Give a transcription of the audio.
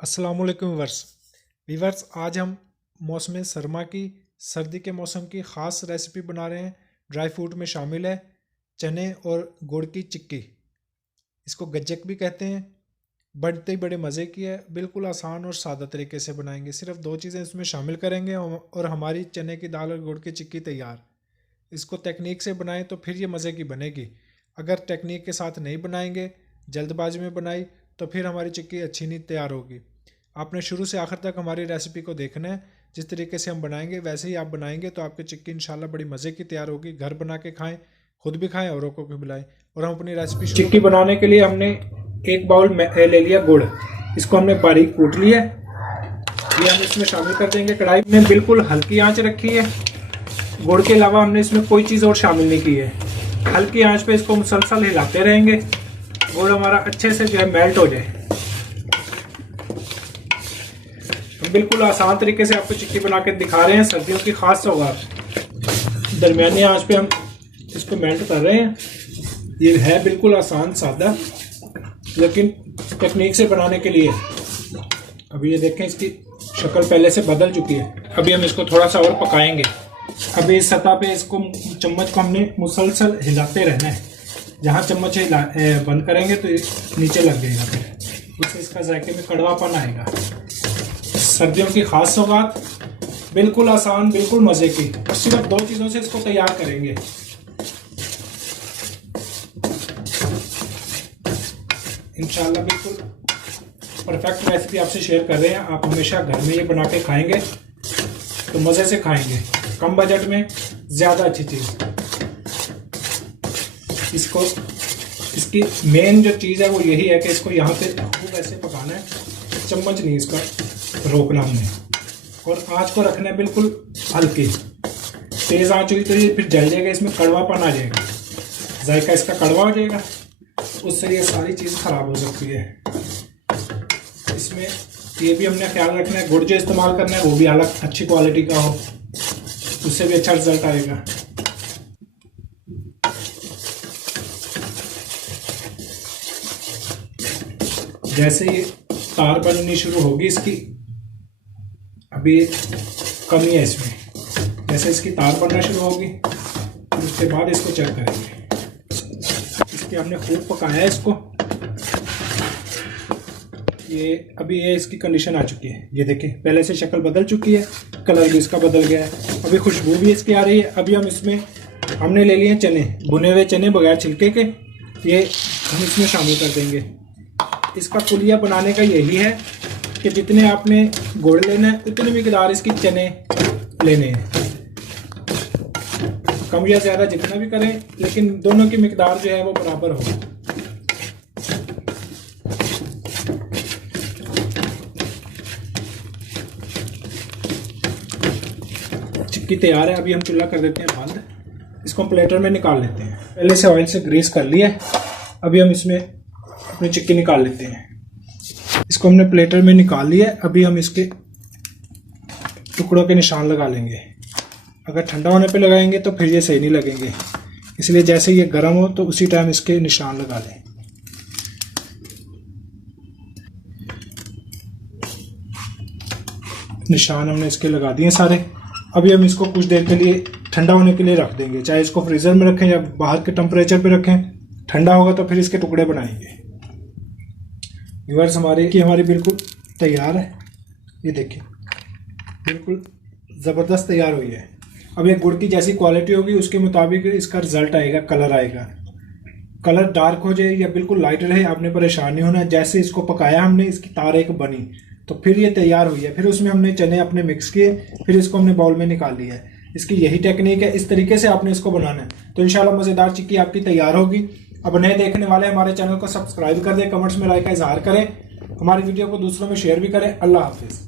अस्सलामुअलैकुम वीवर्स, आज हम मौसम सरमा की सर्दी के मौसम की ख़ास रेसिपी बना रहे हैं। ड्राई फ्रूट में शामिल है चने और गुड़ की चिक्की। इसको गज्जक भी कहते हैं। बढ़ते ही बड़े मज़े की है। बिल्कुल आसान और सादा तरीके से बनाएंगे। सिर्फ दो चीज़ें इसमें शामिल करेंगे और हमारी चने की दाल और गुड़ की चिक्की तैयार। इसको टेक्निक से बनाएं तो फिर ये मज़े की बनेगी। अगर टेक्निक के साथ नहीं बनाएंगे, जल्दबाजी में बनाई, तो फिर हमारी चिक्की अच्छी नहीं तैयार होगी। आपने शुरू से आखिर तक हमारी रेसिपी को देखना है। जिस तरीके से हम बनाएंगे वैसे ही आप बनाएंगे तो आपकी चिक्की इंशाल्लाह बड़ी मज़े की तैयार होगी। घर बना के खाएं, खुद भी खाएं, औरों को भी बुलाएं। और हम अपनी रेसिपी चिक्की बनाने के लिए हमने एक बाउल ले लिया गुड़। इसको हमने बारीक कूट लिया। ये हम इसमें शामिल कर देंगे। कढ़ाई में बिल्कुल हल्की आंच रखी है। गुड़ के अलावा हमने इसमें कोई चीज़ और शामिल नहीं की है। हल्की आंच पे इसको मुसलसल हिलाते रहेंगे। गुड़ हमारा अच्छे से जो है मेल्ट हो जाए। बिल्कुल आसान तरीके से आपको चिक्की बना के दिखा रहे हैं। सर्दियों की खास सौगात। दरमियानी आंच पे हम इसको मेल्ट कर रहे हैं। ये है बिल्कुल आसान सादा, लेकिन टेक्निक से बनाने के लिए। अभी ये देखें, इसकी शक्ल पहले से बदल चुकी है। अभी हम इसको थोड़ा सा और पकाएंगे। अभी इस सतह पे इसको चम्मच को हमने मुसलसल हिलाते रहना है। जहाँ चम्मच बंद करेंगे तो नीचे लग जाएगा, फिर उससे इसका जायके में कड़वापन आएगा। सर्दियों की खास सौगात, बिल्कुल आसान, बिल्कुल मजे की। और सिर्फ दो चीजों से इसको तैयार करेंगे। इंशाल्लाह बिल्कुल परफेक्ट रेसिपी आपसे शेयर कर रहे हैं। आप हमेशा घर में ये बना के खाएंगे तो मजे से खाएंगे। कम बजट में ज्यादा अच्छी चीज। इसको इसकी मेन जो चीज है वो यही है कि इसको यहाँ पे खूब ऐसे पकाना है। चम्मच नहीं इसका रोकना हमने, और आंच को रखना है बिल्कुल हल्की। तेज आंच हुई तो ये फिर जल जाएगा, इसमें कड़वापन आ जाएगा, जायका इसका कड़वा हो जाएगा। उससे ये सारी चीज़ खराब हो सकती है। इसमें ये भी हमने ख्याल रखना है, गुड़ जो इस्तेमाल करना है वो भी अलग अच्छी क्वालिटी का हो, उससे भी अच्छा रिजल्ट आएगा। जैसे ये तार बननी शुरू होगी इसकी, अभी कमी है इसमें, जैसे इसकी तार बनना शुरू होगी उसके बाद इसको चेक करेंगे। इसके हमने खूब पकाया है इसको। ये अभी ये इसकी कंडीशन आ चुकी है। ये देखिए, पहले से शक्ल बदल चुकी है, कलर भी इसका बदल गया है। अभी खुशबू भी इसकी आ रही है। अभी हम इसमें हमने ले लिए चने, भुने हुए चने बगैर छिलके के, ये हम इसमें शामिल कर देंगे। इसका पुलिया बनाने का यही है कि जितने आपने गुड़ लेना है उतनी मिकदार इसकी चने लेने हैं। कम या ज़्यादा जितना भी करें, लेकिन दोनों की मिकदार जो है वो बराबर हो। चिक्की तैयार है। अभी हम चूल्हा कर देते हैं बंद। इसको हम प्लेटर में निकाल लेते हैं। पहले से ऑयल से ग्रीस कर लिया। अभी हम इसमें अपनी चिक्की निकाल लेते हैं। इसको हमने प्लेटर में निकाल लिया। अभी हम इसके टुकड़ों के निशान लगा लेंगे। अगर ठंडा होने पे लगाएंगे तो फिर ये सही नहीं लगेंगे, इसलिए जैसे ये गर्म हो तो उसी टाइम इसके निशान लगा लें। निशान हमने इसके लगा दिए सारे। अभी हम इसको कुछ देर के लिए ठंडा होने के लिए रख देंगे। चाहे इसको फ्रीजर में रखें या बाहर के टेम्परेचर पे रखें। ठंडा होगा तो फिर इसके टुकड़े बनाएंगे। व्यूअर्स, हमारी बिल्कुल तैयार है। ये देखिए, बिल्कुल ज़बरदस्त तैयार हुई है। अब ये गुड़ की जैसी क्वालिटी होगी उसके मुताबिक इसका रिजल्ट आएगा, कलर आएगा। कलर डार्क हो जाए या बिल्कुल लाइट रहे, आपने परेशान नहीं होना। जैसे इसको पकाया हमने, इसकी तार एक बनी तो फिर ये तैयार हुई है। फिर उसमें हमने चने अपने मिक्स किए, फिर इसको हमने बाउल में निकाल लिया है। इसकी यही टेक्निक है। इस तरीके से आपने इसको बनाना है तो इंशाल्लाह मज़ेदार चिक्की आपकी तैयार होगी। अब नए देखने वाले हमारे चैनल को सब्सक्राइब कर दें, कमेंट्स में राय का इजहार करें, हमारी वीडियो को दूसरों में शेयर भी करें। अल्लाह हाफिज़।